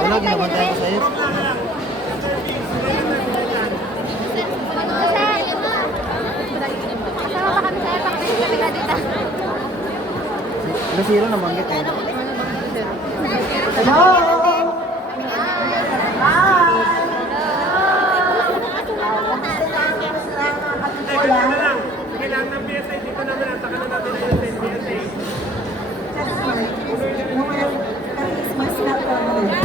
Wala, ginabantay ko sa'yo. Kasama pa kami sa'yo, pakapit kami ka dito. Nasiro na banggit eh. Hello!